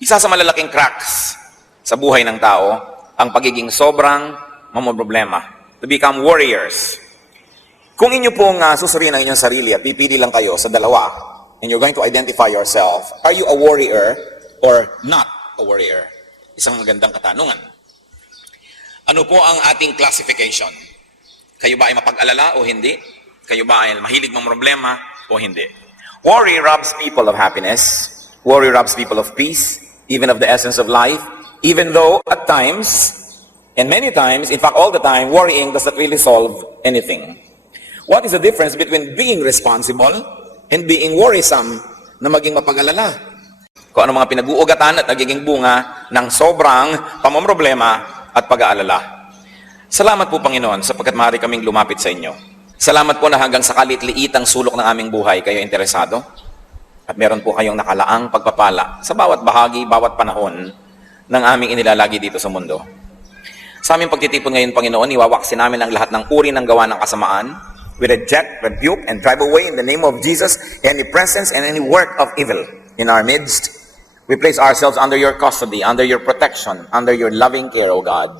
Isa sa malalaking cracks sa buhay ng tao, ang pagiging sobrang mamomroblema. To become warriors. Kung inyo pong susuriin ang inyong sarili at pipili lang kayo sa dalawa, and you're going to identify yourself, are you a warrior or not a warrior? Isang magandang katanungan. Ano po ang ating classification? Kayo ba ay mapag-alala o hindi? Kayo ba ay mahilig mang problema o hindi? Worry robs people of happiness. Worry robs people of peace, even of the essence of life, even though at times, and many times, in fact all the time, worrying does not really solve anything. What is the difference between being responsible and being worrisome na maging mapag-alala? Kung ano mga pinag-uugatan at nagiging bunga ng sobrang pamomroblema at pag-aalala. Salamat po, Panginoon, sapagkat maaari kaming lumapit sa inyo. Salamat po na hanggang sa kalit-liit ang sulok ng aming buhay kayo interesado. At meron po kayong nakalaang pagpapala sa bawat bahagi, bawat panahon ng aming inilalagi dito sa mundo. Sa aming pagtitipon ngayon, Panginoon, iwawaksin namin ang lahat ng uri ng gawa ng kasamaan. We reject, rebuke, and drive away in the name of Jesus any presence and any work of evil in our midst. We place ourselves under your custody, under your protection, under your loving care, O God.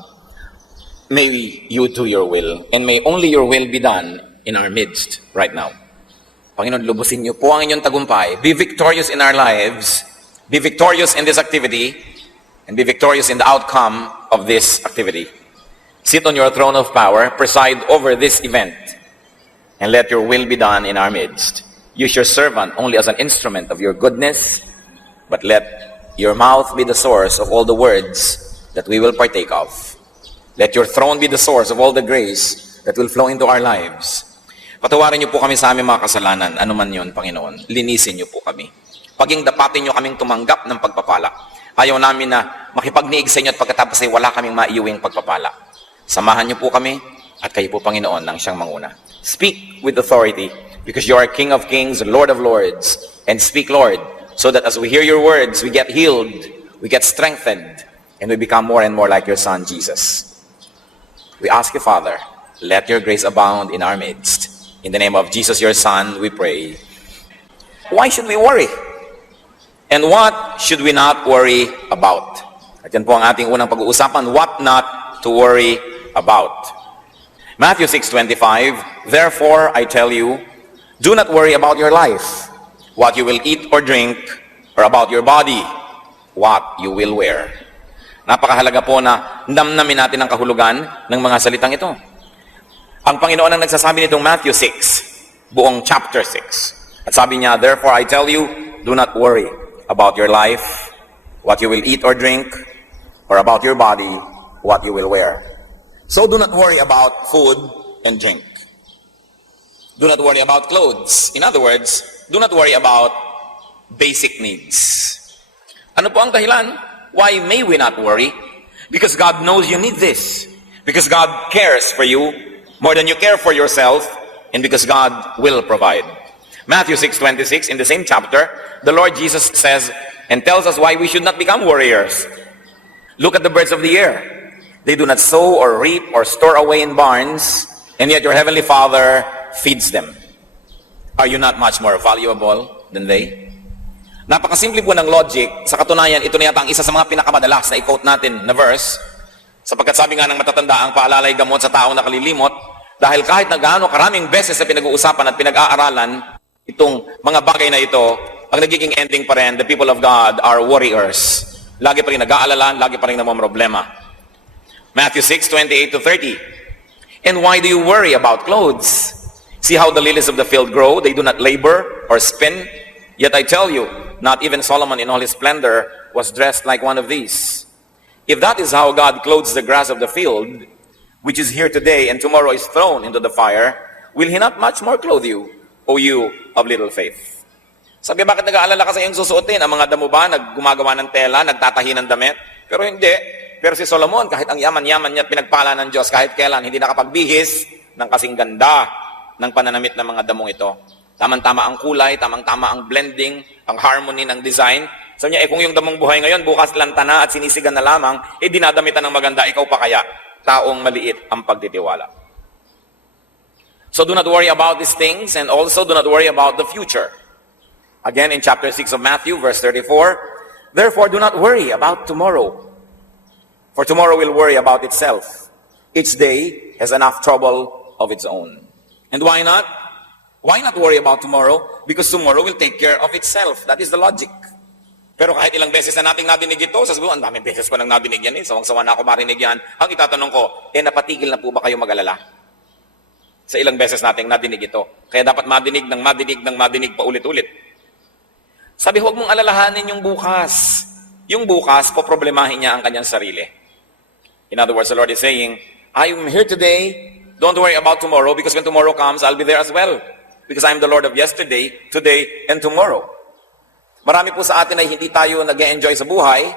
May you do your will, and may only your will be done in our midst right now. Panginoon, lubusin niyo po ang inyong tagumpay. Be victorious in our lives. Be victorious in this activity, and be victorious in the outcome of this activity. Sit on your throne of power, preside over this event, and let your will be done in our midst. Use your servant only as an instrument of your goodness, but let your mouth be the source of all the words that we will partake of. Let your throne be the source of all the grace that will flow into our lives. Patawarin niyo po kami sa aming mga kasalanan, anuman yun, Panginoon. Linisin niyo po kami. Paging dapatin niyo kaming tumanggap ng pagpapala. Ayaw namin na makipagniig sa inyo at pagkatapos ay wala kaming maiuwing pagpapala. Samahan niyo po kami at kayo po, Panginoon, ang siyang manguna. Speak with authority, because you are King of Kings, Lord of Lords. And speak, Lord, so that as we hear your words, we get healed, we get strengthened, and we become more and more like your Son, Jesus. We ask you, Father, let your grace abound in our midst. In the name of Jesus, your Son, we pray. Why should we worry? And what should we not worry about? At yan po ang ating unang pag-uusapan, what not to worry about. Matthew 6:25, therefore I tell you, do not worry about your life, what you will eat or drink, or about your body, what you will wear. Napakahalaga po na namnamin natin ang kahulugan ng mga salitang ito. Ang Panginoon ang nagsasabi nitong Matthew 6, buong chapter 6. At sabi niya, therefore I tell you, do not worry about your life, what you will eat or drink, or about your body, what you will wear. So do not worry about food and drink. Do not worry about clothes. In other words, do not worry about basic needs. Ano po ang dahilan? Why may we not worry? Because God knows you need this. Because God cares for you more than you care for yourself, and because God will provide. Matthew 6:26, in the same chapter, the Lord Jesus says and tells us why we should not become warriors. Look at the birds of the air. They do not sow or reap or store away in barns, and yet your heavenly Father feeds them. Are you not much more valuable than they? Napakasimple po ng logic. Sa katunayan, ito na yata ang isa sa mga pinakamadalas na i-quote natin na verse. Sapagkat sabi nga ng matatanda, ang paalala ay gamot sa taong nakalilimot. Dahil kahit na gaano karaming beses na pinag-uusapan at pinag-aaralan, itong mga bagay na ito, ang nagiging ending pa rin, the people of God are warriors. Lagi pa rin nag-aalala, lagi pa rin namomroblema. Matthew 6:28-30. And why do you worry about clothes? See how the lilies of the field grow, they do not labor or spin. Yet I tell you, not even Solomon in all his splendor was dressed like one of these. If that is how God clothes the grass of the field, which is here today and tomorrow is thrown into the fire, will he not much more clothe you, O you of little faith? Sabi, bakit nag-aalala ka sa iyong susuotin? Ang mga damo ba gumagawa ng tela, nagtatahi ng damit? Pero hindi. Pero si Solomon, kahit ang yaman-yaman niya at pinagpala ng Diyos, kahit kailan, hindi nakapagbihis ng kasing ganda ng pananamit ng mga damong ito. Tamang-tama ang kulay, tamang-tama ang blending, ang harmony ng design. Sabi niya, kung yung damong buhay ngayon, bukas lantana at sinisigan na lamang, dinadamitan ng maganda, ikaw pa kaya? Taong maliit ang pagtitiwala. So do not worry about these things, and also do not worry about the future. Again, in chapter 6 of Matthew, verse 34, Therefore, do not worry about tomorrow, for tomorrow will worry about itself. Each day has enough trouble of its own. And why not? Why not worry about tomorrow? Because tomorrow will take care of itself. That is the logic. Pero kahit ilang beses na nating nadinig ito, sasabihin, ang daming beses ko nang nadinig yan sawang-sawa na ako marinig yan. Ang itatanong ko, napatigil na po ba kayo mag-alala? Sa ilang beses nating nadinig ito. Kaya dapat madinig pa ulit-ulit. Sabi, huwag mong alalahanin yung bukas. Yung bukas, poproblemahin niya ang kanyang sarili. In other words, the Lord is saying, I am here today. Don't worry about tomorrow, because when tomorrow comes, I'll be there as well. Because I am the Lord of yesterday, today, and tomorrow. Marami po sa atin ay hindi tayo nag-enjoy sa buhay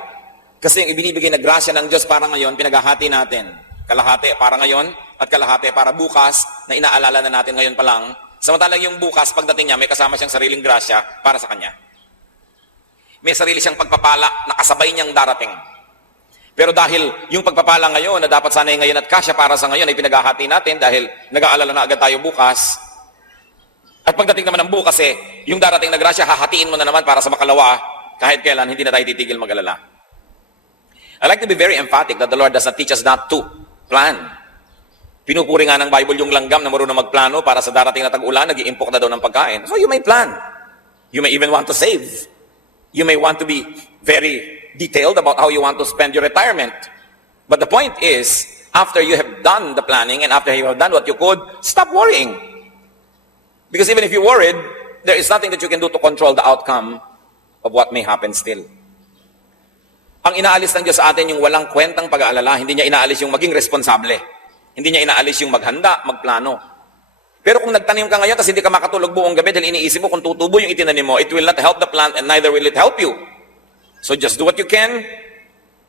kasi yung ibinibigay na grasya ng Diyos para ngayon, pinaghahati natin. Kalahati para ngayon at kalahati para bukas na inaalala na natin ngayon pa lang. Samantalang yung bukas, pagdating niya, may kasama siyang sariling grasya para sa kanya. May sarili siyang pagpapala na kasabay niyang darating. Pero dahil yung pagpapala ngayon na dapat sanay ngayon at kasya para sa ngayon ay pinaghahati natin dahil nag-aalala na agad tayo bukas. At pagdating naman ng bukas yung darating na grasya, hahatiin mo na naman para sa makalawa, kahit kailan, hindi na tayo titigil mag-alala. I like to be very emphatic that the Lord does not teach us not to plan. Pinupuri nga ng Bible yung langgam na marunong magplano para sa darating na tag-ulan, nag-iimpok na daw ng pagkain. So you may plan. You may even want to save. You may want to be very detailed about how you want to spend your retirement. But the point is, after you have done the planning and after you have done what you could, stop worrying. Because even if you worried, there is nothing that you can do to control the outcome of what may happen still. Ang inaalis ng Diyos sa atin yung walang kwentang pag-aalala, hindi niya inaalis yung maging responsable. Hindi niya inaalis yung maghanda, magplano. Pero kung nagtanim ka ngayon, tapos hindi ka makatulog buong gabi dahil iniisip mo kung tutubo yung itinanim mo, it will not help the plant and neither will it help you. So just do what you can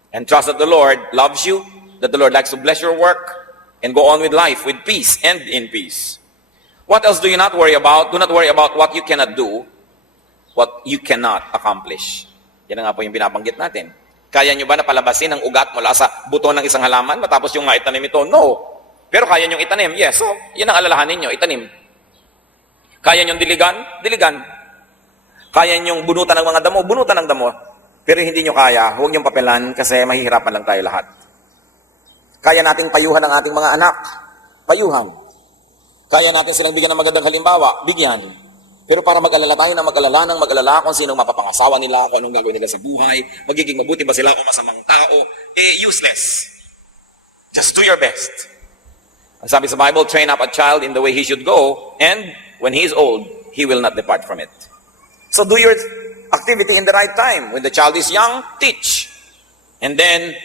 and trust that the Lord loves you, that the Lord likes to bless your work, and go on with life with peace and in peace. What else do you not worry about? Do not worry about what you cannot do, what you cannot accomplish. Yan na nga po yung binabanggit natin. Kaya nyo ba na palabasin ang ugat mula sa buto ng isang halaman matapos yung nga itanim ito? No. Pero kaya nyo itanim? Yes. So, yan ang alalahanin nyo, itanim. Kaya nyo diligan? Diligan. Kaya nyo bunutan ng mga damo? Bunutan ng damo. Pero hindi nyo kaya, huwag nyo papelan kasi mahihirapan lang tayo lahat. Kaya nating payuhan ang ating mga anak. Payuhan. Kaya natin silang bigyan ng magandang halimbawa, bigyan. Pero para mag-alala tayo ng mag-alala kung sinong mapapangasawa nila, kung anong gagawin nila sa buhay, magiging mabuti ba sila o masamang tao, useless. Just do your best. Ang sabi sa Bible, train up a child in the way he should go, and when he is old, he will not depart from it. So do your activity in the right time. When the child is young, teach. And then,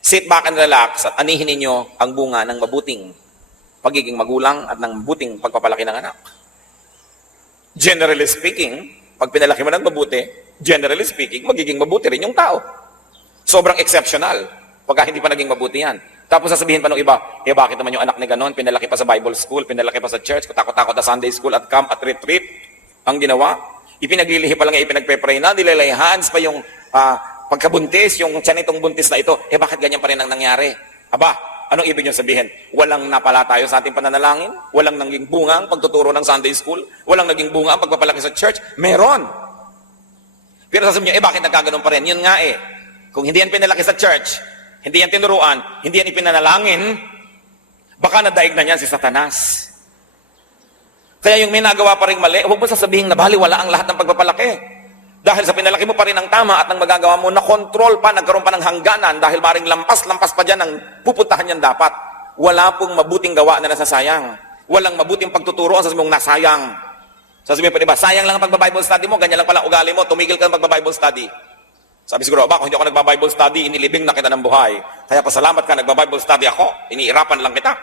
sit back and relax at anihin ninyo ang bunga ng mabuting pagiging magulang at ng mabuting pagpapalaki ng anak. Generally speaking, pag pinalaki mo ng mabuti, generally speaking, magiging mabuti rin yung tao. Sobrang exceptional pagka hindi pa naging mabuti yan. Tapos sasabihin pa ng iba, bakit naman yung anak ni ganon, pinalaki pa sa Bible school, pinalaki pa sa church, takot-takot na Sunday school at camp at retreat, ang ginawa, ipinaglilihi pa lang ipinagpe-pray na, nilalay hands pa yung pagkabuntis, yung tiyan itong buntis na ito, bakit ganyan pa rin ang nangyari? Aba, anong ibig nyo sabihin? Walang napala tayo sa ating pananalangin? Walang naging bunga ang pagtuturo ng Sunday school? Walang naging bunga ang pagpapalaki sa church? Meron! Pero sasabihin nyo, bakit nagkaganon pa rin? Yun nga kung hindi yan pinalaki sa church, hindi yan tinuruan, hindi yan ipinanalangin, baka nadaig na yan si Satanas. Kaya yung may nagawa pa rin mali, huwag mo sasabihin na baliwala ang lahat ng pagpapalaki. Dahil sa pinalaki mo pa rin ang tama at ang magagawa mo, na-control pa, nagkaroon pa ng hangganan dahil maring lampas-lampas pa dyan ang pupuntahan niyan dapat. Wala pong mabuting gawa na nasasayang. Walang mabuting pagtuturo ang sasabihin mong nasayang. Sasabihin pa diba, sayang lang ang pagbabible study mo, ganyan lang pala ugali mo, tumigil ka ng pagbabible study. Sabi siguro, kung hindi ako nagbabible study, inilibing na kita ng buhay. Kaya pasalamat ka, nagbabible study ako, iniirapan lang kita.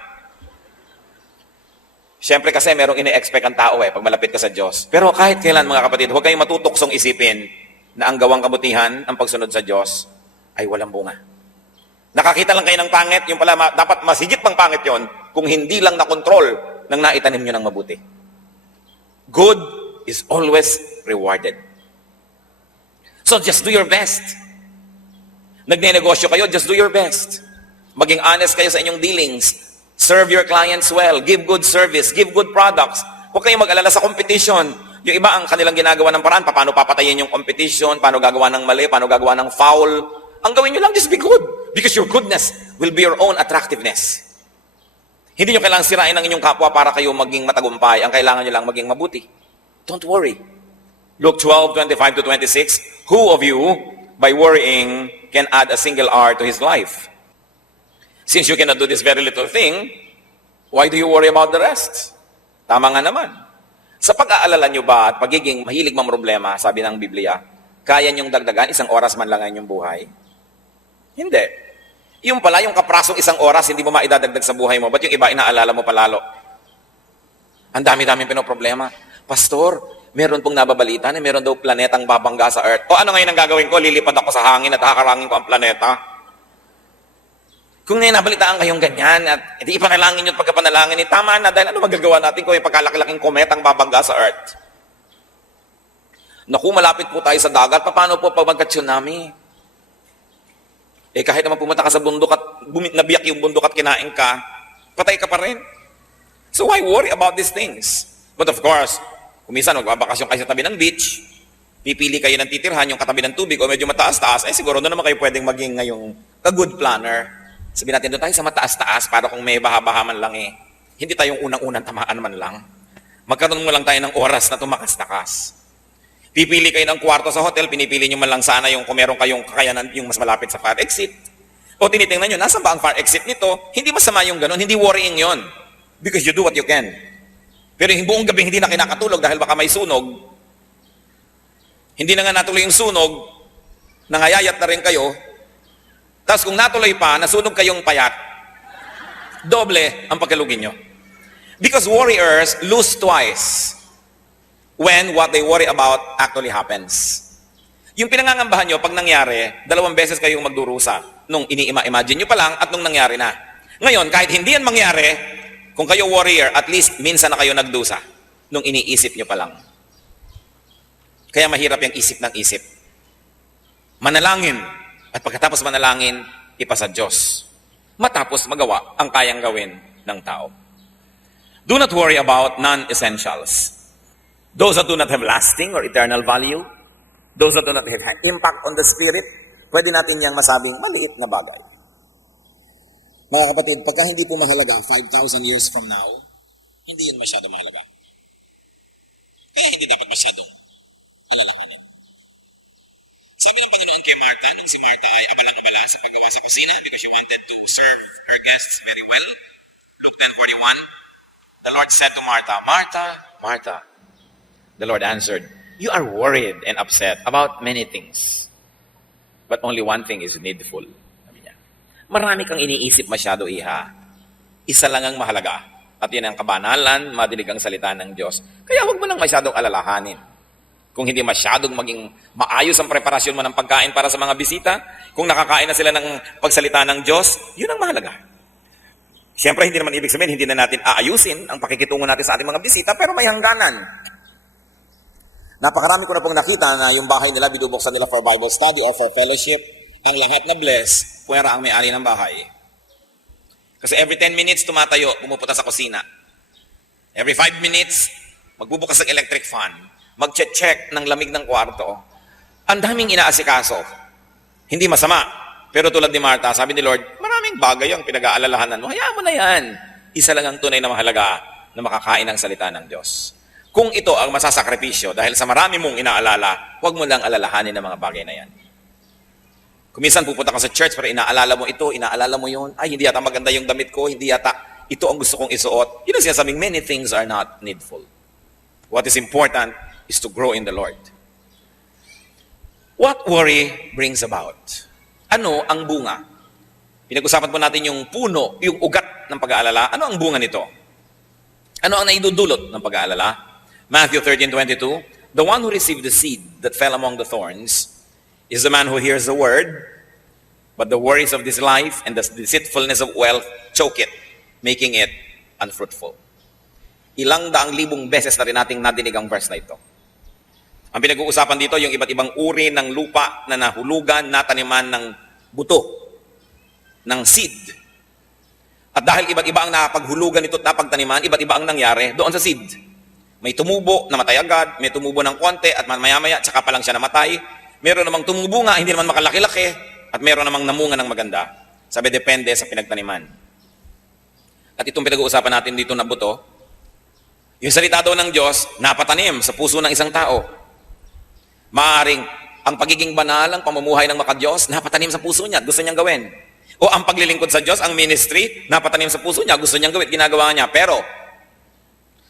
Siyempre kasi merong ini-expect ang tao pag malapit ka sa Diyos. Pero kahit kailan mga kapatid, huwag kayong matutuksong isipin na ang gawang kabutihan, ang pagsunod sa Diyos, ay walang bunga. Nakakita lang kayo ng pangit, yung pala dapat masigit pang pangit yon kung hindi lang na-control ng naitanim nyo ng mabuti. Good is always rewarded. So just do your best. Nagne-negosyo kayo, just do your best. Maging honest kayo sa inyong dealings. Serve your clients well. Give good service. Give good products. Huwag kayong mag-alala sa competition. Yung iba ang kanilang ginagawa ng paraan, paano papatayin yung competition, paano gagawa ng mali, paano gagawa ng foul. Ang gawin nyo lang, just be good. Because your goodness will be your own attractiveness. Hindi nyo kailangang sirain ang inyong kapwa para kayo maging matagumpay. Ang kailangan nyo lang maging mabuti. Don't worry. Luke 12:25-26, who of you, by worrying, can add a single hour to his life? Since you cannot do this very little thing, why do you worry about the rest? Tama nga naman. Sa pag-aalala nyo ba at pagiging mahilig mang problema, sabi ng Biblia, kaya nyong dagdagan 1 oras man lang ang inyong buhay? Hindi. Yung pala, yung kaprasong 1 oras, hindi mo maidadagdag sa buhay mo. Ba't yung iba inaalala mo palalo? Ang dami-daming pinoproblema. Pastor, meron pong nababalita na meron daw planetang babangga sa Earth. O ano ngayon ang gagawin ko? Lilipad ako sa hangin at hakarangin ko ang planeta? Kung ngayon nabalitaan kayong ganyan at hindi ipanalangin nyo at pagkapanalangin, tama na dahil ano magagawa natin kung may pagkalaki-laking kometang babangga sa Earth? Naku, malapit po tayo sa dagat. Paano po pag magka-tsunami? Kahit naman pumunta ka sa bundok at nabiyak yung bundok at kinain ka, patay ka pa rin. So why worry about these things? But of course, kung minsan magbabakasyon kayo sa tabi ng beach, pipili kayo ng titirhan yung katabi ng tubig o medyo mataas-taas, siguro doon naman kayo pwedeng maging ngayong ka-good planner. Sabihin natin, doon tayo sa mataas-taas para kung may baha-baha man lang hindi tayong unang-unang tamaan man lang. Magkaroon mo lang tayo ng oras na tumakas-takas. Pipili kayo ng kwarto sa hotel, pinipili nyo man lang sana yung kung meron kayong kakayanan yung mas malapit sa fire exit. O tinitingnan nyo, nasan ba ang fire exit nito? Hindi masama yung ganun, hindi worrying yon. Because you do what you can. Pero yung buong gabi hindi na kinakatulog dahil baka may sunog. Hindi na nga natuloy yung sunog, nangayayat na rin kayo. Tapos kung natuloy pa, nasunog kayong payat, doble ang pagkalugin nyo. Because warriors lose twice when what they worry about actually happens. Yung pinangangambahan nyo, pag nangyari, 2 beses kayong magdurusa. Nung ini-imagine nyo pa lang at nung nangyari na. Ngayon, kahit hindi yan mangyari, kung kayo warrior, at least minsan na kayo nagdusa. Nung iniisip nyo pa lang. Kaya mahirap yung isip ng isip. Manalangin. At pagkatapos manalangin, ipasa Diyos. Matapos magawa ang kayang gawin ng tao. Do not worry about non-essentials. Those that do not have lasting or eternal value, those that do not have impact on the spirit, pwede natin niyang masabing maliit na bagay. Mga kapatid, pagka hindi po mahalaga 5,000 years from now, hindi yun masyado mahalaga. Kaya hindi dapat masyadong alalahanin. Sabi ng Panginoon kay Martha, nung si Martha ay abalang-abala sa paggawa sa kusina because she wanted to serve her guests very well. Luke 10:41, the Lord said to Martha, Martha, Martha, the Lord answered, you are worried and upset about many things. But only one thing is needful. Sabi niya. Marami kang iniisip masyado, iha. Isa lang ang mahalaga. At yan ang kabanalan, madinig ang salita ng Diyos. Kaya huwag mo nang masyadong alalahanin. Kung hindi masyadong maging maayos ang preparasyon mo ng pagkain para sa mga bisita, kung nakakain na sila ng pagsalita ng Diyos, yun ang mahalaga. Siyempre, hindi naman ibig sabihin, hindi na natin aayusin ang pakikitungo natin sa ating mga bisita, pero may hangganan. Napakarami ko na pong nakita na yung bahay nila, binubuksan nila for Bible study or for fellowship. Ang lahat na bless, puwera ang may-ari ng bahay. Kasi every 10 minutes, tumatayo, pumupunta sa kusina. Every 5 minutes, magbubukas ng electric fan. Mag-check ng lamig ng kwarto. Ang daming inaasikaso. Hindi masama. Pero tulad ni Martha, sabi ni Lord, maraming bagay ang pinag-aalalahanan mo. Hayaan mo na yan. Isa lang ang tunay na mahalaga na makakain ng salita ng Diyos. Kung ito ang masasakripisyo dahil sa marami mong inaalala, huwag mo lang alalahanin ang mga bagay na yan. Kung minsan pupunta ka sa church pero inaalala mo ito, inaalala mo yun, ay hindi yata maganda yung damit ko, hindi yata ito ang gusto kong isuot. Yun ang sinasabing, many things are not needful. What is important is to grow in the Lord. What worry brings about? Ano ang bunga? Pinag-usapan po natin yung puno, yung ugat ng pag-aalala. Ano ang bunga nito? Ano ang naidudulot ng pag-aalala? Matthew 13:22, the one who received the seed that fell among the thorns is the man who hears the word, but the worries of this life and the deceitfulness of wealth choke it, making it unfruitful. Ilang daang libong beses na rin nating nadinig ang verse na ito. Ang pinag-uusapan dito, yung iba't ibang uri ng lupa na nahulugan, nataniman ng buto, ng seed. At dahil iba't iba ang napaghulugan ito at napagtaniman, iba't iba ang nangyari doon sa seed. May tumubo, namatay agad. May tumubo ng konti at maya-maya, tsaka pa lang siya namatay. Meron namang tumubo nga, hindi naman makalaki-laki. At meron namang namunga ng maganda. Sabi, depende sa pinagtaniman. At itong pinag-uusapan natin dito na buto, yung salita daw ng Diyos, napatanim sa puso ng isang tao. Maaring ang pagiging banal, ang pamumuhay ng makadiyos, napatanim sa puso niya at gusto niyang gawin. O ang paglilingkod sa Diyos, ang ministry, napatanim sa puso niya, gusto niyang gawin, ginagawa niya. Pero,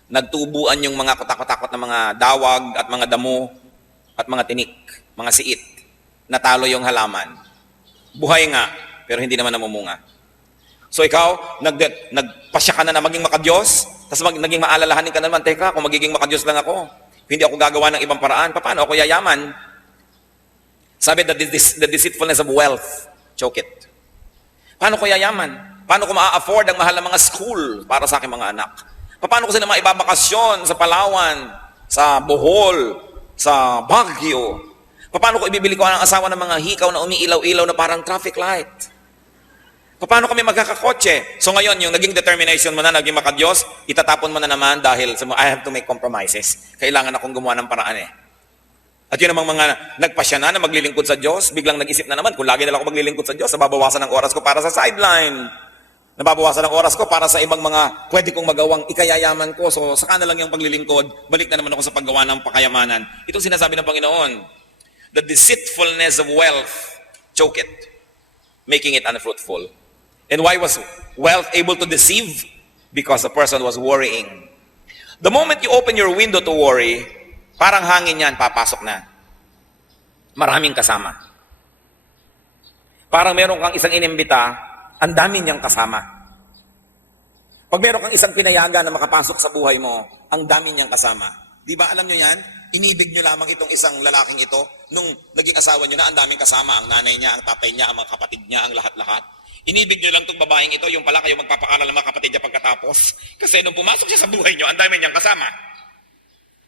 nagtubuan yung mga kutakot-takot na mga dawag at mga damo at mga tinik, mga siit. Natalo yung halaman. Buhay nga, pero hindi naman namumunga. So ikaw, nagpasya ka na maging makadiyos, tapos naging maalalahanin ka naman, teka, kung magiging makadiyos lang ako, hindi ako gagawa ng ibang paraan, paano ako yayaman? Sabi, the deceitfulness of wealth, choke it. Paano ko yayaman? Paano ko ma-afford ang mahal na mga school para sa aking mga anak? Paano ko sila maibabakasyon sa Palawan, sa Bohol, sa Baguio? Paano ko ibibili ko ang asawa ng mga hikaw na umiilaw-ilaw na parang traffic light? Paano kami magkakakotse? So ngayon, yung naging determination mo na, naging makadiyos, itatapon mo na naman dahil I have to make compromises. Kailangan akong gumawa ng paraan eh. At yun namang mga nagpasya na maglilingkod sa Diyos, biglang nag-isip na naman, kung lagi na lang ako maglilingkod sa Diyos, nababawasan ng oras ko para sa sideline. Nababawasan ng oras ko para sa ibang mga pwede kong magawang ikayayaman ko. So saka na lang yung paglilingkod, balik na naman ako sa paggawa ng pakayamanan. Itong sinasabi ng Panginoon, the deceitfulness of wealth, choke it, making it unfruitful. And why was wealth able to deceive? Because the person was worrying. The moment you open your window to worry, parang hangin yan, papasok na. Maraming kasama. Parang meron kang isang inimbita, ang dami niyang kasama. Pag meron kang isang pinayagan na makapasok sa buhay mo, ang dami niyang kasama. Di ba alam niyo yan? Inibig niyo lamang itong isang lalaking ito, nung naging asawa niyo na ang daming kasama, ang nanay niya, ang tatay niya, ang mga kapatid niya, ang lahat-lahat. Inibig niyo lang itong babaeng ito, yung pala kayo magpapaaral ng mga kapatid niya pagkatapos. Kasi nung pumasok siya sa buhay niyo, ang dami niyang kasama.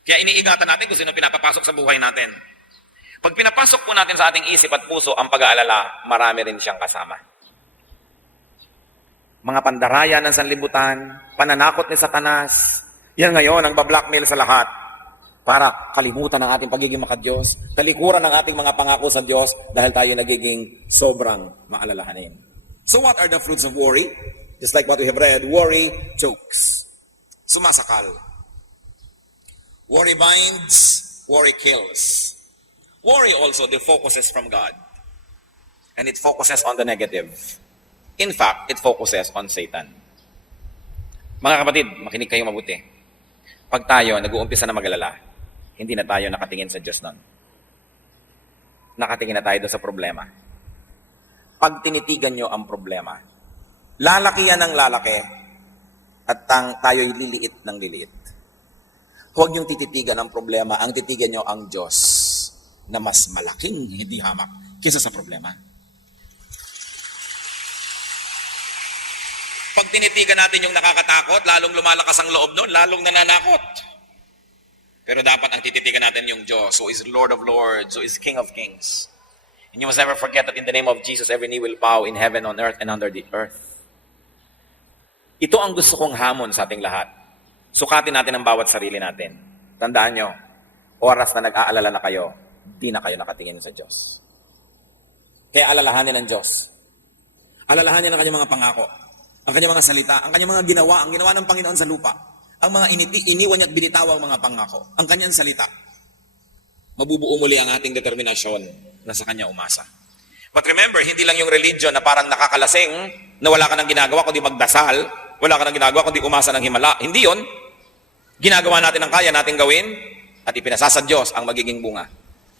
Kaya iniingatan natin kung sino pinapapasok sa buhay natin. Pag pinapasok po natin sa ating isip at puso ang pag-aalala, marami rin siyang kasama. Mga pandaraya ng sanlibutan, pananakot ni Satanas, yan ngayon ang bablackmail sa lahat para kalimutan ang ating pagiging makadiyos, talikuran ang ating mga pangako sa Diyos dahil tayo nagiging sobrang maalalahanin. So what are the fruits of worry? Just like what we have read, worry chokes. Sumasakal. Worry binds, worry kills. Worry also defocuses from God. And it focuses on the negative. In fact, it focuses on Satan. Mga kapatid, makinig kayo mabuti. Pag tayo nag-uumpisa na mag-alala, hindi na tayo nakatingin sa Diyos nun. Nakatingin na tayo doon sa problema. Pag tinitigan nyo ang problema, lalaki yan ng lalaki at tayo'y liliit ng liliit. Huwag niyong tititigan ang problema, ang titigan nyo ang Diyos na mas malaking hindi hamak kaysa sa problema. Pag tinitigan natin yung nakakatakot, lalong lumalakas ang loob nun, lalong nananakot. Pero dapat ang tititigan natin yung Diyos, who is Lord of Lords, who is King of Kings. And you must never forget that in the name of Jesus, every knee will bow in heaven, on earth, and under the earth. Ito ang gusto kong hamon sa ating lahat. Sukatin natin ang bawat sarili natin. Tandaan nyo, oras na nag-aalala na kayo, di na kayo nakatingin sa Diyos. Kaya alalahanin ng Diyos. Alalahanin ang kanyang mga pangako, ang kanyang mga salita, ang kanyang mga ginawa, ang ginawa ng Panginoon sa lupa, ang mga iniwan niya at binitawang mga pangako, ang kanyang salita. Mabubuo muli ang ating determinasyon na sa kanya umasa. But remember, hindi lang yung religion na parang nakakalasing, na wala ka nang ginagawa kundi magdasal, wala ka nang ginagawa kundi umasa ng himala. Hindi yon. Ginagawa natin ang kaya nating gawin at ipinasa sa Diyos ang magiging bunga.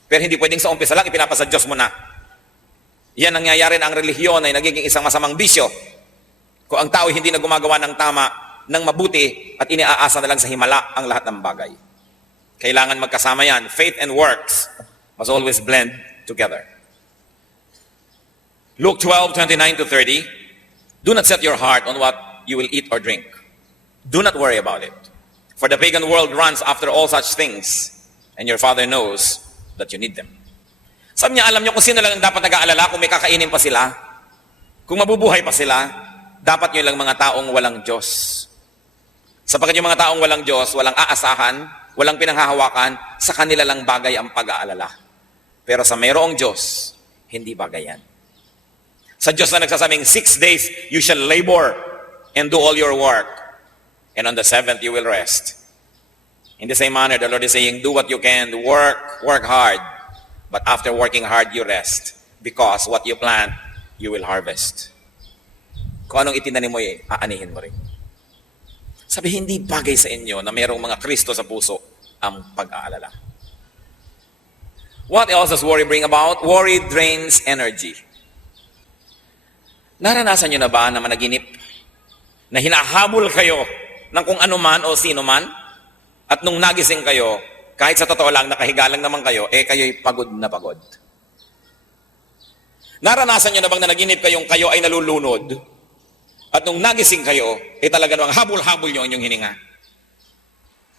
Pero hindi pwedeng sa umpisa lang ipinapasa Diyos mo na. Yan nangyayari na ang relihiyon ay nagiging isang masamang bisyo. Kung ang tao hindi na gumagawa ng tama, ng mabuti, at iniaasa na lang sa himala ang lahat ng bagay. Kailangan magkasama yan. Faith and works must always blend together. Luke 12:29-30, do not set your heart on what you will eat or drink. Do not worry about it. For the pagan world runs after all such things, and your Father knows that you need them. Sabi niya, alam niyo kung sino lang ang dapat nag-aalala kung may kakainin pa sila, kung mabubuhay pa sila, dapat yun lang mga taong walang Diyos. Sapagkat yung mga taong walang Diyos, walang aasahan, walang pinanghahawakan, sa kanila lang bagay ang pag-aalala. Pero sa mayroong Diyos, hindi bagay yan. Sa Diyos na nagsasabing, 6 days you shall labor and do all your work. And on the 7th you will rest. In the same manner, the Lord is saying, do what you can, work hard. But after working hard, you rest. Because what you plant, you will harvest. Kung anong itinanim mo, aanihin mo rin. Sabi, hindi bagay sa inyo na mayroong mga Kristo sa puso ang pag-aalala. What else does worry bring about? Worry drains energy. Naranasan nyo na ba na managinip na hinahabol kayo ng kung ano man o sino man? At nung nagising kayo, kahit sa totoo lang, nakahiga lang naman kayo, kayo'y pagod na pagod. Naranasan nyo na bang nanaginip kayong kayo ay nalulunod? At nung nagising kayo, talaga namang habol-habol nyo inyong hininga.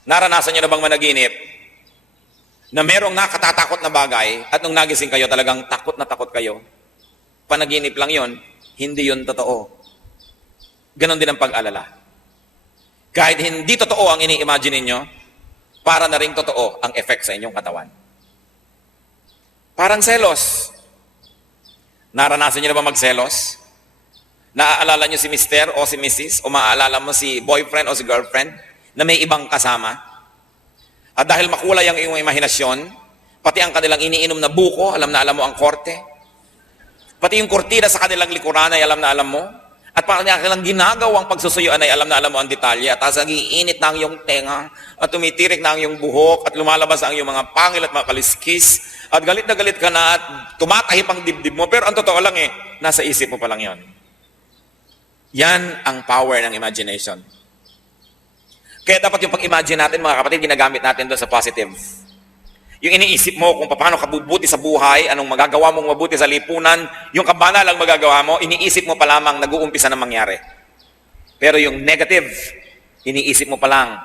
Naranasan nyo na bang managinip na merong nakatatakot na bagay at nung nagising kayo, talagang takot na takot kayo? Panaginip lang yon, hindi yon totoo. Ganon din ang pag-alala. Kahit hindi totoo ang ini-imagine ninyo, para na rin totoo ang effect sa inyong katawan. Parang selos. Naranasan nyo na ba magselos? Naaalala nyo si Mr. o si Mrs. o maaalala mo si boyfriend o si girlfriend na may ibang kasama? At dahil makulay ang iyong imahinasyon, pati ang kanilang iniinom na buko, alam na alam mo ang korte. Pati yung kortina sa kanilang likuran ay alam na alam mo. At pati ang kanilang ginagawang pagsusuyuan ay alam na alam mo ang detalye. At tapos nagiinit na ang iyong tenga at tumitirik na ang iyong buhok at lumalabas ang iyong mga pangil at mga kaliskis. At galit na galit ka na at tumatahip ang dibdib mo. Pero ang totoo lang nasa isip mo pa lang yon. Yan ang power ng imagination. Kaya dapat yung pag-imagine natin, mga kapatid, ginagamit natin doon sa positive. Yung iniisip mo kung paano ka bubuti sa buhay, anong magagawa mong mabuti sa lipunan, yung kabana lang magagawa mo, iniisip mo pa lamang nag-uumpisa na mangyari. Pero yung negative, iniisip mo pa lang,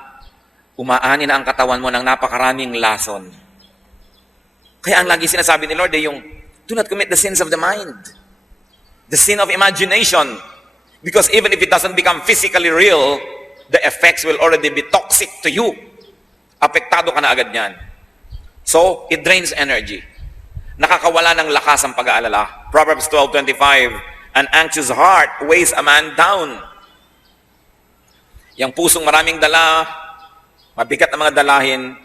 umaani na ang katawan mo ng napakaraming lason. Kaya ang lagi sinasabi ni Lord yung, do not commit the sins of the mind. The sin of imagination. Because even if it doesn't become physically real, the effects will already be toxic to you. Apektado ka na agad yan. So, it drains energy. Nakakawala ng lakas ang pag-aalala. Proverbs 12:25, an anxious heart weighs a man down. Yang pusong maraming dala, mabigat na mga dalahin,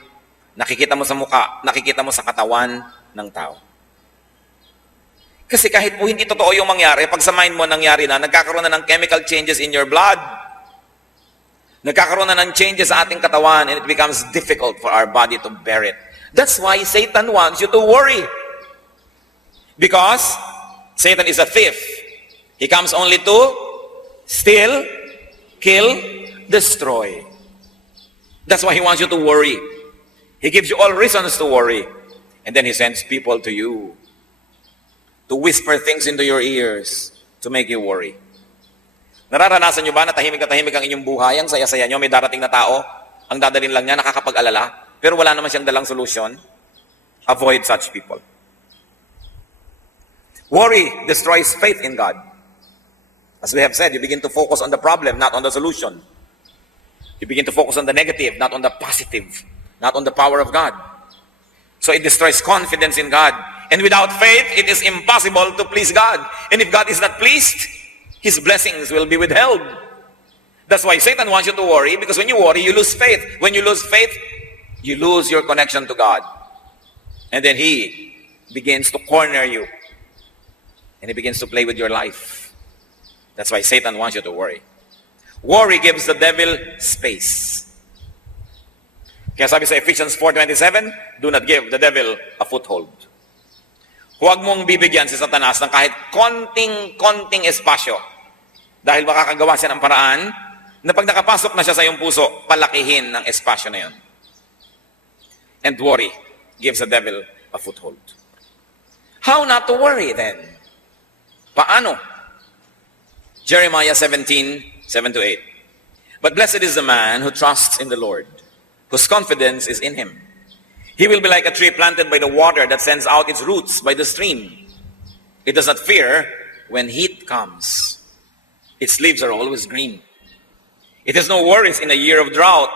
nakikita mo sa muka, nakikita mo sa katawan ng tao. Kasi kahit po hindi totoo yung mangyari, pag sa mind mo nangyari na, nagkakaroon na ng chemical changes in your blood. Nagkakaroon na ng changes sa ating katawan and it becomes difficult for our body to bear it. That's why Satan wants you to worry. Because Satan is a thief. He comes only to steal, kill, destroy. That's why he wants you to worry. He gives you all reasons to worry. And then he sends people to you to whisper things into your ears to make you worry. Nararanasan nyo ba na tahimik ang inyong buhay, ang saya-saya nyo, may darating na tao, ang dadalhin lang niya, nakakapag-alala, pero wala naman siyang dalang solusyon? Avoid such people. Worry destroys faith in God. As we have said, you begin to focus on the problem, not on the solution. You begin to focus on the negative, not on the positive, not on the power of God. So it destroys confidence in God. And without faith, it is impossible to please God. And if God is not pleased, His blessings will be withheld. That's why Satan wants you to worry, because when you worry, you lose faith. When you lose faith, you lose your connection to God. And then he begins to corner you. And he begins to play with your life. That's why Satan wants you to worry. Worry gives the devil space. Kaya sabi sa Ephesians 4:27, do not give the devil a foothold. Huwag mong bibigyan si Satanas ng kahit konting espasyo. Dahil makakagawa siya ng paraan na pag nakapasok na siya sa iyong puso, palakihin ng espasyo na yun. And worry gives the devil a foothold. How not to worry then? Paano? Jeremiah 17:7-8. But blessed is the man who trusts in the Lord, whose confidence is in him. He will be like a tree planted by the water that sends out its roots by the stream. It does not fear when heat comes. Its leaves are always green. It has no worries in a year of drought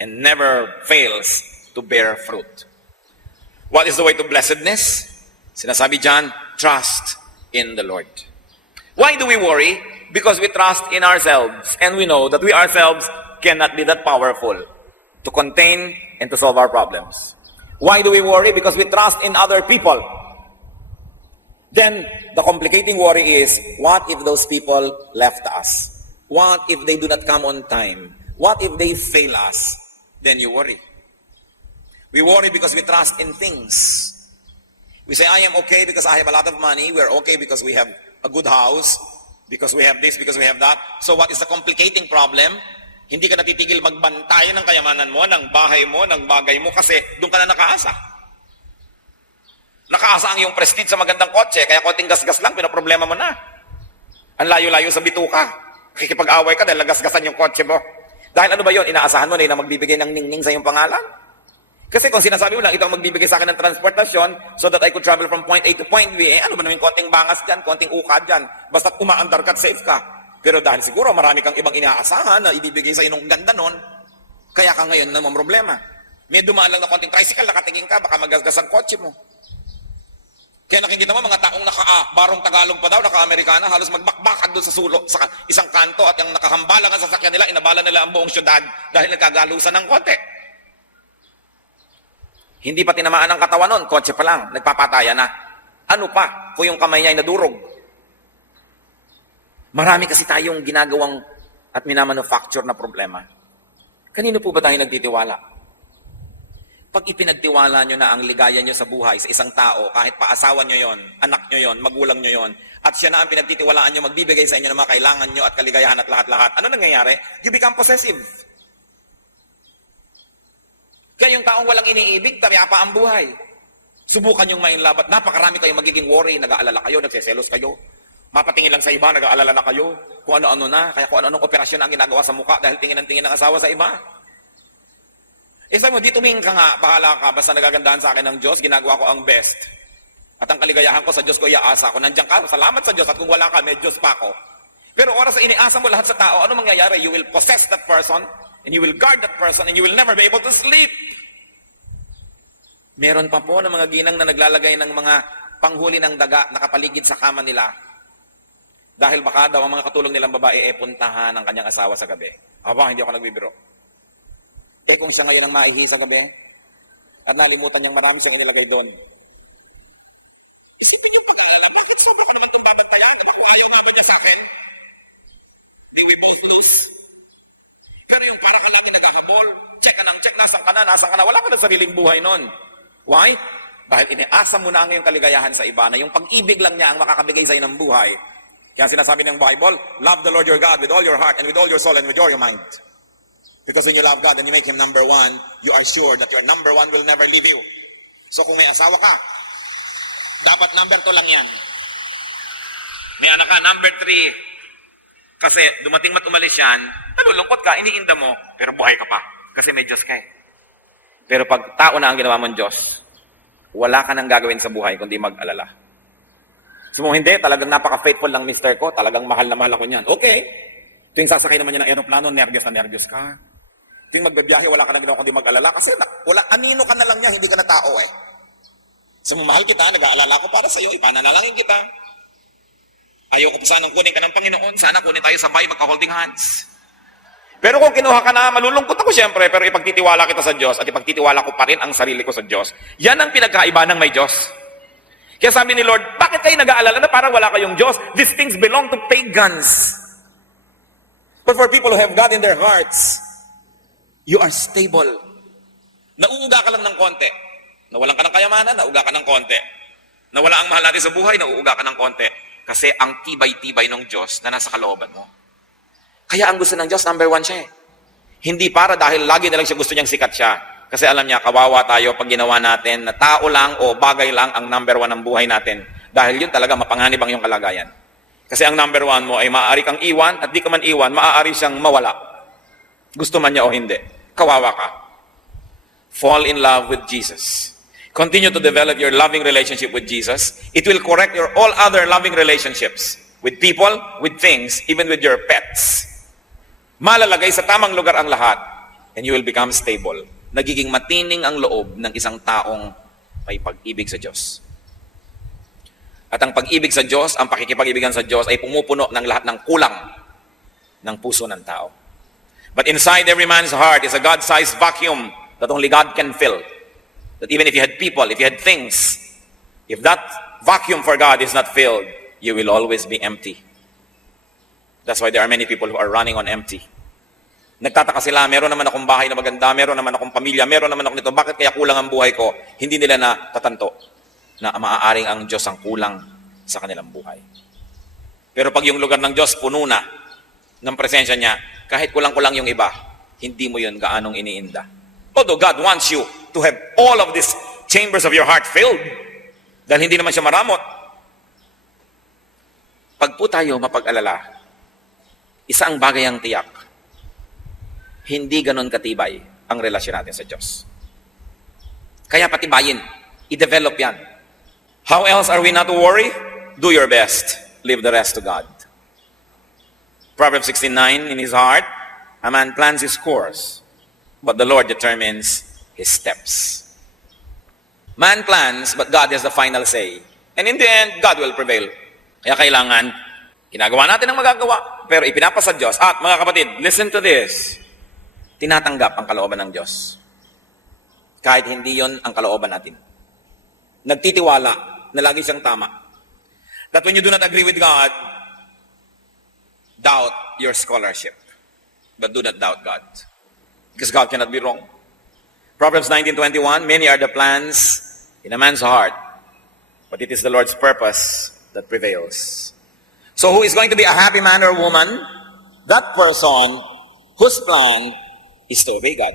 and never fails to bear fruit. What is the way to blessedness? Sinasabi dyan, trust in the Lord. Why do we worry? Because we trust in ourselves and we know that we ourselves cannot be that powerful to contain and to solve our problems. Why do we worry? Because we trust in other people. Then, the complicating worry is, what if those people left us? What if they do not come on time? What if they fail us? Then you worry. We worry because we trust in things. We say, I am okay because I have a lot of money. We're okay because we have a good house, because we have this, because we have that. So what is the complicating problem? Hindi ka natitigil magbantay ng kayamanan mo, ng bahay mo, ng bagay mo, kasi doon ka na nakaasa. Nakaasa ang iyong prestige sa magandang kotse, kaya konting gasgas lang, pinaproblema mo na. Ang layo-layo sa bituka. Kikipag-away ka dahil nagasgasan yung kotse mo. Dahil ano ba yun? Inaasahan mo na yun na magbibigay ng ningning sa iyong pangalan? Kasi kung sinasabi mo lang, ito ang magbibigay sa akin ng transportasyon so that I could travel from point A to point B, ano ba naman konting bangas dyan, konting ukad dyan, basta umaandar ka at safe ka. Pero dahil siguro marami kang ibang inaasahan na ibibigay sa iyo ng ganda nun, kaya ka ngayon namang problema. May dumaan lang na konting tricycle, nakatingin ka, baka magasgas ang kotse mo. Kaya nakikita mo, mga taong barong Tagalog pa daw, naka-Amerikana, halos magbakbakan doon sa sulok, sa isang kanto, at yung nakahambalang ang sasakyan nila, inabala nila ang buong syudad dahil nagkagalusan ng konti. Hindi pa tinamaan ang katawan nun, kotse pa lang, nagpapataya na. Ano pa kung yung kamay niya ay nadurog? Marami kasi tayong ginagawang at minamanufacture na problema. Kanino po ba tayo nagtitiwala? Pag ipinagtiwala nyo na ang ligaya nyo sa buhay sa isang tao, kahit pa asawa nyo yon, anak nyo yon, magulang nyo yon, at siya na ang pinagtitiwalaan nyo, magbibigay sa inyo ng mga kailangan nyo at kaligayahan at lahat-lahat, ano nangyayari? You become possessive. Kaya yung taong walang iniibig, tariyapa ang buhay. Subukan yung mainlabat. Napakarami kayong magiging worry, nag-aalala kayo, nagseselos kayo. Mapatingin lang sa iba, nag-aalala na kayo. Kung ano-ano na, kaya kung ano-anong operasyon ang ginagawa sa mukha dahil tingin ng asawa sa iba. Sabi mo, di tumingin ka nga, bahala ka, basta nagagandahan sa akin ng Diyos, ginagawa ko ang best. At ang kaligayahan ko sa Diyos ko, iaasa ko. Nandiyan ka, salamat sa Diyos, at kung wala ka, may Diyos pa ako. Pero oras na iniasa mo lahat sa tao, ano mangyayari? You will possess that person, and you will guard that person, and you will never be able to sleep. Meron pa po ng mga ginang na naglalagay ng mga panghuli ng daga nakapaligid sa kama nila. Dahil baka daw ang mga katulong nilang babae puntahan ang kanyang asawa sa gabi. Aba, hindi ako nagbibiro. Kung siya ngayon ang maihi sa gabi, at nalimutan niyang marami siyang inilagay doon. Isipin niyo pag-alala, bakit sobra ko naman itong babantayan? Diba kung ayaw naman niya sa akin? Di we both lose. Pero yung para ko lagi naghahabol, check ka ng check, nasan ka na, wala ka na sariling buhay nun. Why? Dahil iniasa mo na ang iyong kaligayahan sa iba, na yung pag-ibig lang niya ang makakabigay sa iyo ng buhay. Kaya sinasabi ng Bible, love the Lord your God with all your heart and with all your soul and with all your mind. Because when you love God and you make Him number one, you are sure that your number one will never leave you. So kung may asawa ka, dapat number 2 lang yan. May anak ka, number 3. Kasi dumating umalis yan, nalulungkot ka, iniinda mo, pero buhay ka pa. Kasi may Diyos ka eh. Pero pag tao na ang ginawa mong Diyos, wala ka nang gagawin sa buhay kundi mag-alala. So kung hindi, talagang napaka-faithful lang mister ko, talagang mahal na mahal ako niyan. Okay. Tuwing sasakay naman niya ng aeroplano, nervyos na nervyos ka. Tuwing magbabiyahe, wala ka nang ginawa kundi mag-alala. Kasi anino ka na lang niya, hindi ka na tao eh. So mahal kita, nag-aalala ko para sa iyo, ipananalangin kita. Ayoko po sanang kunin ka ng Panginoon, sana kunin tayo sabay, magka-holding hands. Pero kung kinuha ka na, malulungkot ako siyempre, pero ipagtitiwala kita sa Diyos at ipagtitiwala ko pa rin ang sarili ko sa Diyos. Yan ang pinagkaiba ng may Diyos. Kaya sabi ni Lord, bakit kayo nag-aalala na parang wala kayong Diyos? These things belong to pagans. But for people who have God in their hearts, you are stable. Nauuga ka lang ng konti. Nawalan ka ng kayamanan, nauuga ka ng konti. Nawala ang mahal natin sa buhay, nauuga ka ng konti. Kasi ang tibay-tibay ng Diyos na nasa kalooban mo. Kaya ang gusto ng Diyos, number 1 siya eh. Hindi para dahil lagi na lang siya gusto niyang sikat siya. Kasi alam niya, kawawa tayo pag ginawa natin na tao lang o bagay lang ang number 1 ng buhay natin. Dahil yun talaga mapanganib ang iyong kalagayan. Kasi ang number 1 mo ay maaari kang iwan at di ka man iwan, maaari siyang mawala. Gusto man niya o hindi. Kawawa ka. Fall in love with Jesus. Continue to develop your loving relationship with Jesus. It will correct your all other loving relationships. With people, with things, even with your pets. Malalagay sa tamang lugar ang lahat, and you will become stable. Nagiging matining ang loob ng isang taong may pag-ibig sa Diyos. At ang pag-ibig sa Diyos, ang pakikipag-ibigan sa Diyos ay pumupuno ng lahat ng kulang ng puso ng tao. But inside every man's heart is a God-sized vacuum that only God can fill. That even if you had people, if you had things, if that vacuum for God is not filled, you will always be empty. That's why there are many people who are running on empty. Nagtataka sila, meron naman akong bahay na maganda, meron naman akong pamilya, meron naman ako nito, bakit kaya kulang ang buhay ko? Hindi nila natatanto na maaaring ang Diyos ang kulang sa kanilang buhay. Pero pag yung lugar ng Diyos puno na ng presensya niya, kahit kulang-kulang yung iba, hindi mo yun gaanong iniinda. Although God wants you to have all of these chambers of your heart filled, dahil hindi naman siya maramot. Pag po tayo mapag-alala, isa ang bagay ang tiyak, hindi ganon katibay ang relasyon natin sa Diyos. Kaya patibayin, i-develop yan. How else are we not to worry? Do your best. Leave the rest to God. Proverbs 16:9, in his heart, a man plans his course, but the Lord determines his steps. Man plans, but God has the final say. And in the end, God will prevail. Kaya kailangan, ginagawa natin ang magagawa, pero ipinapasa Diyos. At mga kapatid, listen to this. Tinatanggap ang kalooban ng Diyos. Kahit hindi yon ang kalooban natin. Nagtitiwala na lagi siyang tama. That when you do not agree with God, doubt your scholarship. But do not doubt God. Because God cannot be wrong. Proverbs 19:21, many are the plans in a man's heart, but it is the Lord's purpose that prevails. So who is going to be a happy man or woman? That person whose plan is to obey God.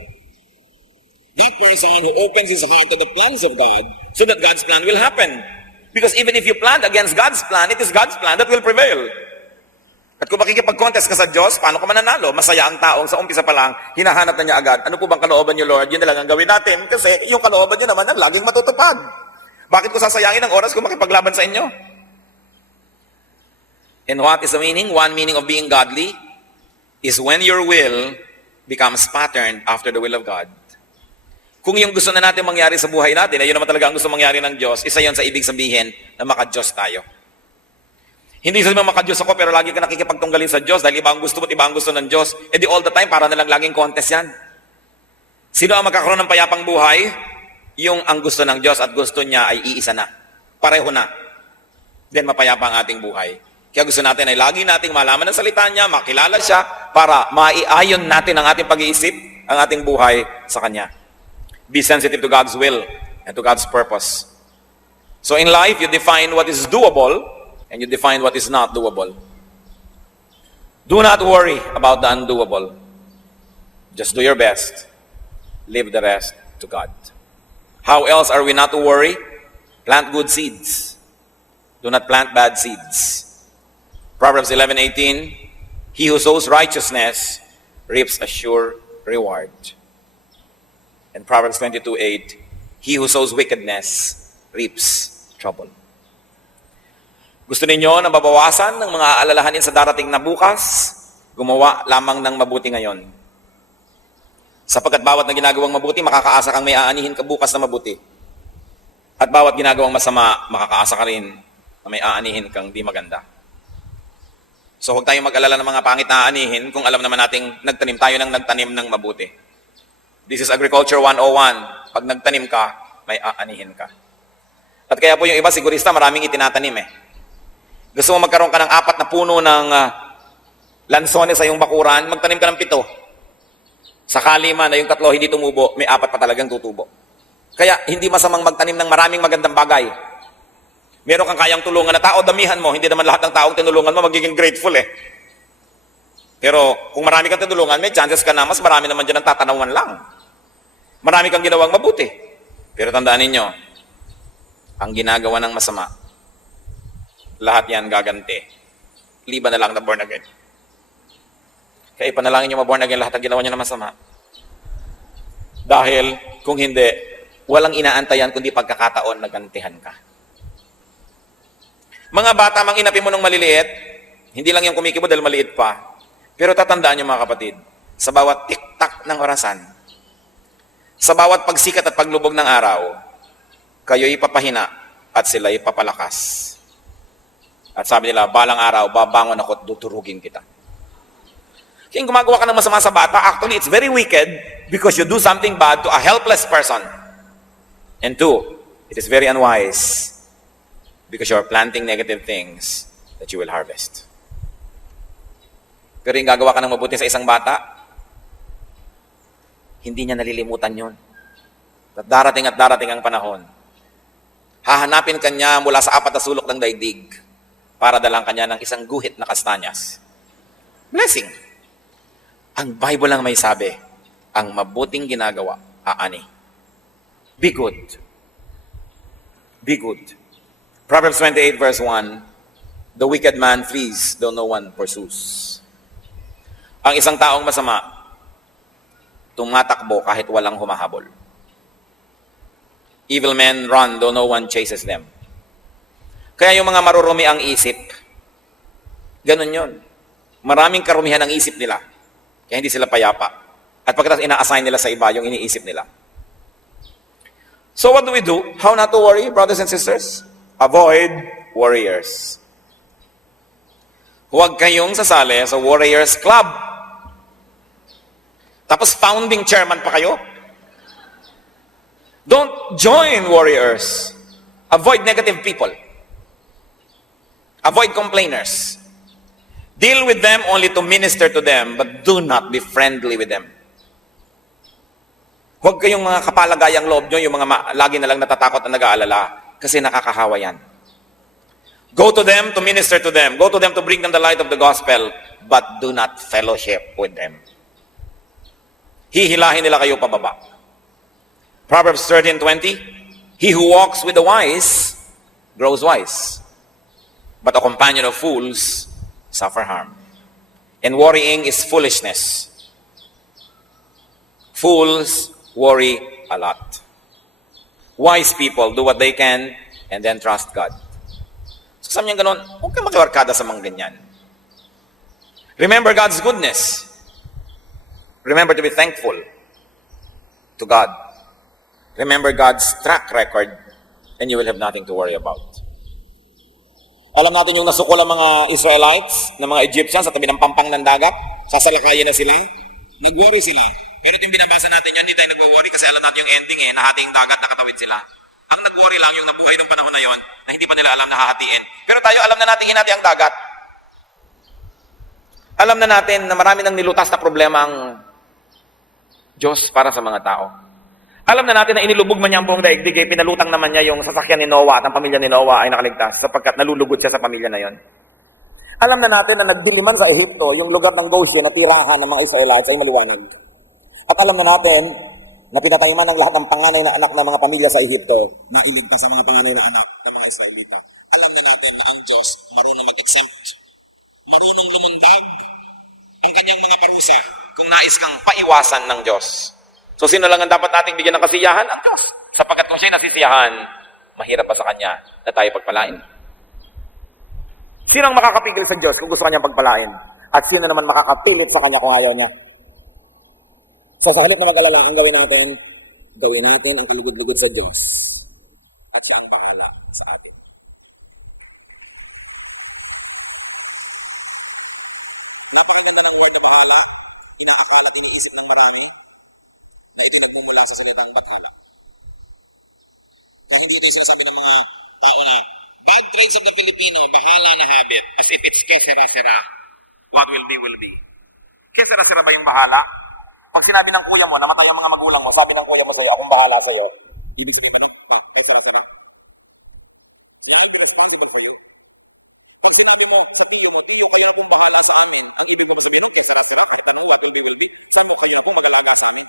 That person who opens his heart to the plans of God so that God's plan will happen. Because even if you plan against God's plan, it is God's plan that will prevail. At kung makikipag-contest ka sa Diyos, paano ka mananalo? Masaya ang taong sa umpisa pa lang, hinahanap na niya agad. Ano po bang kalooban niyo, Lord? Yun na lang ang gawin natin. Kasi yung kalooban niyo naman ang laging matutupad. Bakit ko sasayangin ang oras kung makipaglaban sa inyo? And what is the meaning? One meaning of being godly is when your will becomes patterned after the will of God. Kung yung gusto na natin mangyari sa buhay natin, ay yun naman talaga ang gusto mangyari ng Diyos, isa yun sa ibig sabihin na maka-Diyos tayo. Hindi sabihin maka-Diyos ako, pero lagi ka nakikipagtunggalin sa Diyos dahil iba ang gusto mo at iba ang gusto ng Diyos. E di all the time, para na lang laging contest yan. Sino ang magkakaroon ng payapang buhay? Yung ang gusto ng Diyos at gusto niya ay iisa na. Pareho na. Then mapayapa ang ating buhay. Kaya gusto natin ay lagi nating malaman ang salita niya, makilala siya, para maiayon natin ang ating pag-iisip, ang ating buhay sa Kanya. Be sensitive to God's will and to God's purpose. So in life, you define what is doable and you define what is not doable. Do not worry about the undoable. Just do your best. Leave the rest to God. How else are we not to worry? Plant good seeds. Do not plant bad seeds. Proverbs 11:18, he who sows righteousness reaps a sure reward. And Proverbs 22:8, he who sows wickedness reaps trouble. Gusto ninyo na mabawasan ng mga alalahanin sa darating na bukas? Gumawa lamang ng mabuti ngayon. Sapagkat bawat na ginagawang mabuti, makakaasa kang may aanihin ka bukas na mabuti. At bawat ginagawang masama, makakaasa ka rin na may aanihin kang di maganda. So huwag tayong mag-alala ng mga pangit na aanihin kung alam naman nating nagtanim tayo ng nagtanim ng mabuti. This is Agriculture 101. Pag nagtanim ka, may aanihin ka. At kaya po yung iba, sigurista, maraming itinatanim eh. Gusto mo magkaroon ka ng 4 na puno ng lansones sa iyong bakuran, magtanim ka ng 7. Sakali man na yung 3 hindi tumubo, may 4 pa talagang tutubo. Kaya hindi masamang magtanim ng maraming magandang bagay. Meron kang kayang tulungan na tao, damihan mo. Hindi naman lahat ng taong tinulungan mo magiging grateful eh. Pero kung marami kang tinulungan, may chances ka na mas marami naman dyan ang tatanawan lang. Marami kang ginawang mabuti. Pero tandaan ninyo, ang ginagawa ng masama, lahat yan gaganti. Liban na lang na born again. Kaya ipanalangin nyo ma-born again lahat ang ginawa nyo na masama. Dahil kung hindi, walang inaantayan kundi pagkakataon na gantihan ka. Mga bata, mang inapin mo ng maliliit, hindi lang yung kumikibo dahil maliit pa. Pero tatandaan niyo mga kapatid, sa bawat tiktak ng orasan, sa bawat pagsikat at paglubog ng araw, kayo ipapahina at sila ipapalakas. At sabi nila, balang araw, babangon ako at tuturugin kita. Kaya gumagawa ka ng masama sa bata, actually, it's very wicked because you do something bad to a helpless person. And two, it is very unwise because you are planting negative things that you will harvest. Pero yung gagawa ka ng mabuti sa isang bata, hindi niya nalilimutan yun. At darating ang panahon. Hahanapin kanya mula sa apat na sulok ng daigdig para dalang kanya ng isang guhit na kastanyas. Blessing. Ang Bible lang may sabi, ang mabuting ginagawa, aani. Be good. Be good. Proverbs 28 verse 1, the wicked man flees, though no one pursues. Ang isang taong masama, tumatakbo kahit walang humahabol. Evil men run, though no one chases them. Kaya yung mga marurumi ang isip, ganun yun. Maraming karumihan ang isip nila. Kaya hindi sila payapa. At pagkatapos ina-assign nila sa iba yung iniisip nila. So what do we do? How not to worry, brothers and sisters? Avoid warriors. Huwag kayong sasali sa Warriors Club. Tapos founding chairman pa kayo. Don't join warriors. Avoid negative people. Avoid complainers. Deal with them only to minister to them, but do not be friendly with them. Huwag kayong mga kapalagayang loob nyo, yung mga lagi na lang natatakot at nag-aalala, kasi nakakahawa yan. Go to them to minister to them. Go to them to bring them the light of the gospel, but do not fellowship with them. Hihilahin nila kayo pababa. Proverbs 13:20, he who walks with the wise grows wise, but a companion of fools suffer harm. And worrying is foolishness. Fools worry a lot. Wise people do what they can and then trust God. So sabi niya ganun, huwag kang magwarkada sa mga ganyan. Remember God's goodness. Remember to be thankful to God. Remember God's track record and you will have nothing to worry about. Alam natin yung nasukol ang mga Israelites, ng mga Egyptians sa tabi ng pampang ng dagat, sasalakayin na sila, nag-worry sila. Pero ito yung binabasa natin yan, hindi tayo nag-worry kasi alam natin yung ending nahati yung dagat, nakatawid sila. Ang nag-worry lang yung nabuhay ng panahon na yon na hindi pa nila alam na hahatiin. Pero tayo alam na natin hinati ang dagat. Alam na natin na marami nang nilutas na problema ang Diyos para sa mga tao. Alam na natin na inilubog man niya ang buong daigdig, pinalutang naman niya yung sasakyan ni Noah at ang pamilya ni Noah ay nakaligtas sapagkat nalulugod siya sa pamilya na yon. Alam na natin na nagdiliman sa Ehipto, yung lugar ng Goshen na tirahan ng mga Israelites ay maliwanag. At alam na natin na pinatay man ang lahat ng panganay na anak ng mga pamilya sa Ehipto na iligtas ang mga panganay na anak ng mga Israelita. Alam na natin na ang Diyos marunong mag-exempt, marunong lumundag ang kanyang mga parusa kung nais kang paiwasan ng Diyos. So sino lang ang dapat nating bigyan ng kasiyahan? Ang Diyos. Sapagkat kung siya'y nasisiyahan, mahirap pa sa Kanya na tayo pagpalain. Sino ang makakapigil sa Diyos kung gusto Kanyang pagpalain? At sino naman makakapilit sa Kanya kung ayaw Niya? So sa halip na mag-alala, ang gawin natin ang kalugod-lugod sa Diyos. At siya ang pangalan sa atin. Napakaganda ng word na bahala, inaakala, iniisip ng marami, na itinagmumula sa salitang bathala. Dahil hindi rin sinasabi ng mga tao na, bad traits of the Filipino, bahala na habit, as if it's kesera-sera. What will be, will be. Kesera-sera ba yung bahala? Pag sinabi ng kuya mo, namatay ang mga magulang mo, sabi ng kuya mo sa'yo, akong bahala sa'yo, ibig sabihin ba na, kesera-sera? So I'll be responsible for you. Pag sinabi mo sa tiyo mo, tiyo, kayo akong bahala sa amin, ang ibig ko sabihin ng kesera-sera, pakitanong what will be, saan mo kayo ako mag-alala sa amin?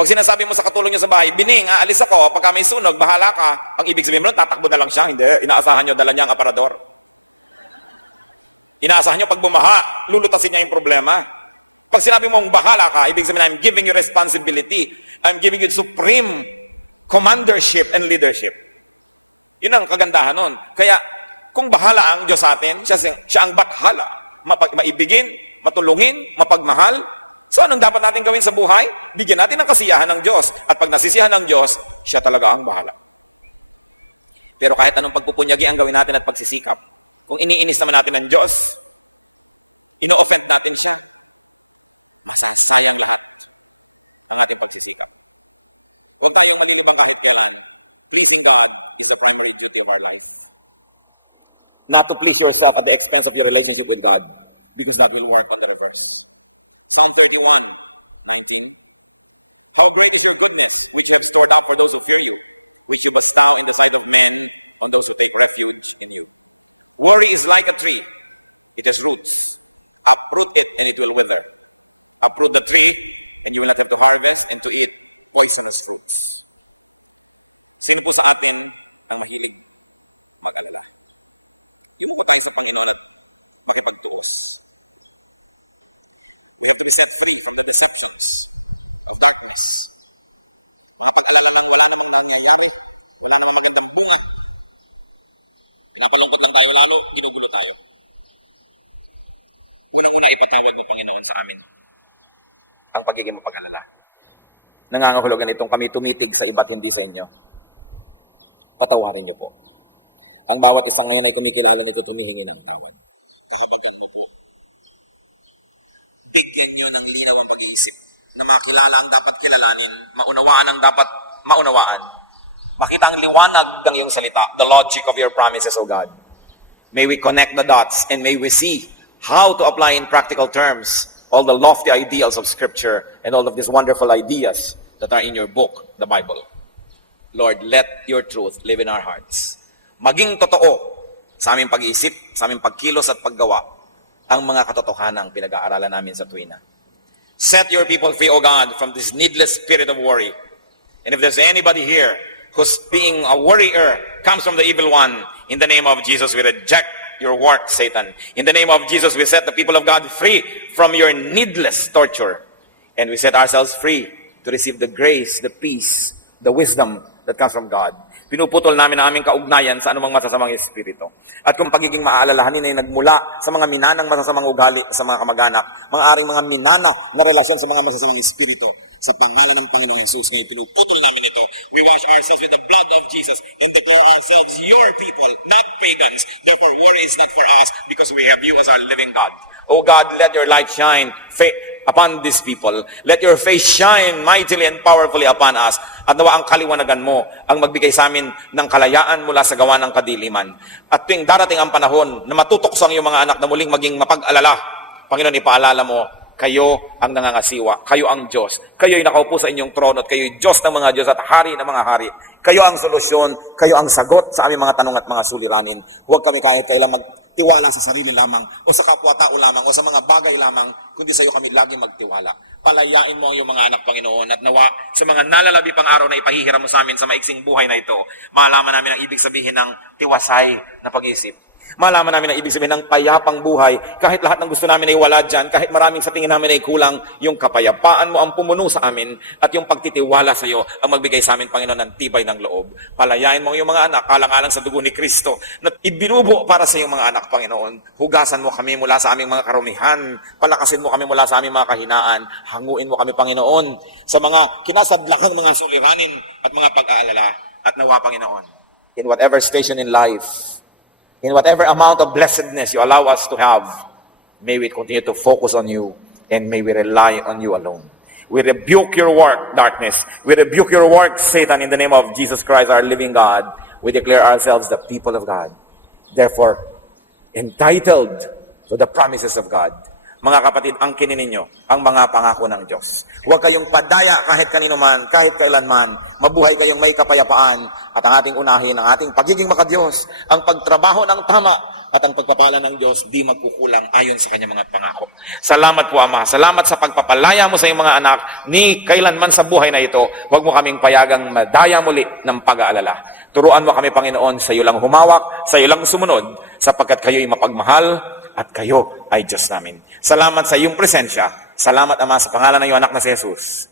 Pag sinasabi mo sa katulong niyo sa bahay, biling, aalis ako, pag may sunog, bahala ka. Pag ibig sabihin niya, tatakbo na lang sa mundo, inaasahan niyo dala niya ang aparador. Inaasahan niyo, pag bumaha, lulupasin niya yung problema. Pag sinabi mong bahala ka, ibig sabihin, I'm giving you responsibility. I'm giving you supreme commandership and leadership. Yun ang kagandahan nun. Kaya, kung bahala ang Diyos sa akin, siya ang bakal na pag naibigin, natin ng Diyos, ino-offend natin siya, masasayang lahat ang ating pagsisikap. Huwag tayong malilibang kahit kailan. Pleasing God is the primary duty of our life. Not to please yourself at the expense of your relationship with God, because that will work on the reverse. Psalm 31:19. How great is your goodness, which you have stored up for those who fear you, which you bestow in the sight of men on those who take refuge in you. Worry is like a tree. It has roots. Uproot it and it will wither. Uproot the tree and you will not have to harvest and to eat poisonous fruits. Sino po sa atin ang nahilig mag-alala? Yung mo tayo sa Panginoon at ipagtulos. We have to be set free from the deceptions of darkness. Alala lang, wala namang nangyayari. Wala namang magandang bunga. Pinapalungkot lang tayo lalo, ginugulo tayo. Unang-una ipatawag ko, Panginoon, sa amin ang pagiging mapag-alala. Nangangahulugan itong kami tumitig sa iba't hindi sa inyo. Patawarin niyo po. Ang bawat isang ngayon ay kumikilala niyo at humihingi ng tawad. Kalabatan niyo po. Bigyan niyo ng linaw ang pag-iisip na makilala ang dapat kilalanin, maunawaan ang dapat maunawaan. Makita ang liwanag ng iyong salita, the logic of your promises, O God. May we connect the dots and may we see how to apply in practical terms all the lofty ideals of Scripture and all of these wonderful ideas that are in your book, the Bible. Lord, let your truth live in our hearts. Maging totoo sa aming pag-iisip, sa aming pagkilos at paggawa, ang mga katotohanang pinag-aaralan namin sa tuwina. Set your people free, O God, from this needless spirit of worry. And if there's anybody here who's being a worrier, comes from the evil one, in the name of Jesus, we reject your work, Satan. In the name of Jesus, we set the people of God free from your needless torture. And we set ourselves free to receive the grace, the peace, the wisdom that comes from God. Pinuputol namin ang aming kaugnayan sa anumang masasamang espiritu. At kung pagiging maaalalahanin ay nagmula sa mga minanang masasamang ugali sa mga kamag-anak, mga minana na relasyon sa mga masasamang espiritu, sa pangalan ng Panginoong Jesus, ngayon pinuputol namin ito. We wash ourselves with the blood of Jesus and declare ourselves your people, not pagans. Therefore, worry is not for us because we have you as our living God. O God, let your light shine upon these people. Let your face shine mightily and powerfully upon us. At nawa ang kaliwanagan mo ang magbigay sa amin ng kalayaan mula sa gawa ng kadiliman. At tuwing darating ang panahon na matutokso ang iyong mga anak na muling maging mapag-alala, Panginoon, ipaalala mo, kayo ang nangangasiwa, kayo ang Diyos, kayo'y nakaupo sa inyong trono at kayo'y Diyos ng mga Diyos at hari ng mga hari. Kayo ang solusyon, kayo ang sagot sa aming mga tanong at mga suliranin. Huwag kami kahit kailan magtiwala sa sarili lamang o sa kapwa-tao lamang o sa mga bagay lamang, kundi sa iyo kami lagi magtiwala. Palayain mo ang iyong mga anak, Panginoon, at nawa sa mga nalalabi pang araw na ipahihiram mo sa amin sa maiksing buhay na ito, malaman namin ang ibig sabihin ng tiwasay na pag-isip. Malaman namin ang ibig sabihin ng payapang buhay. Kahit lahat ng gusto namin ay wala dyan, kahit maraming sa tingin namin ay kulang, yung kapayapaan mo ang pumuno sa amin at yung pagtitiwala sa iyo ang magbigay sa amin, Panginoon, ng tibay ng loob. Palayain mo ang iyong mga anak, alang-alang sa dugo ni Kristo, na ibinubo para sa iyong mga anak, Panginoon. Hugasan mo kami mula sa aming mga karumihan. Palakasin mo kami mula sa aming mga kahinaan. Hanguin mo kami, Panginoon, sa mga kinasadlakang mga suliranin at mga pag-aalala. At nawa, Panginoon, in whatever station in life, in whatever amount of blessedness you allow us to have, may we continue to focus on you and may we rely on you alone. We rebuke your work, darkness. We rebuke your work, Satan, in the name of Jesus Christ, our living God. We declare ourselves the people of God. Therefore, entitled to the promises of God. Mga kapatid, angkinin ninyo ang mga pangako ng Diyos. Huwag kayong padaya kahit kanino man, kahit kailanman. Mabuhay kayong may kapayapaan at ang ating unahin, ang ating pagiging makadiyos, ang pagtrabaho ng tama at ang pagpapala ng Diyos di magkukulang ayon sa kanyang mga pangako. Salamat po, Ama. Salamat sa pagpapalaya mo sa iyong mga anak ni kailanman sa buhay na ito. Huwag mo kaming payagang madaya muli ng pag-aalala. Turuan mo kami, Panginoon, sa iyo lang humawak, sa iyo lang sumunod, sapagkat kayo'y mapagmahal at kayo ay Diyos namin. Salamat sa iyong presensya. Salamat, Ama, sa pangalan ng iyong anak na si Jesus.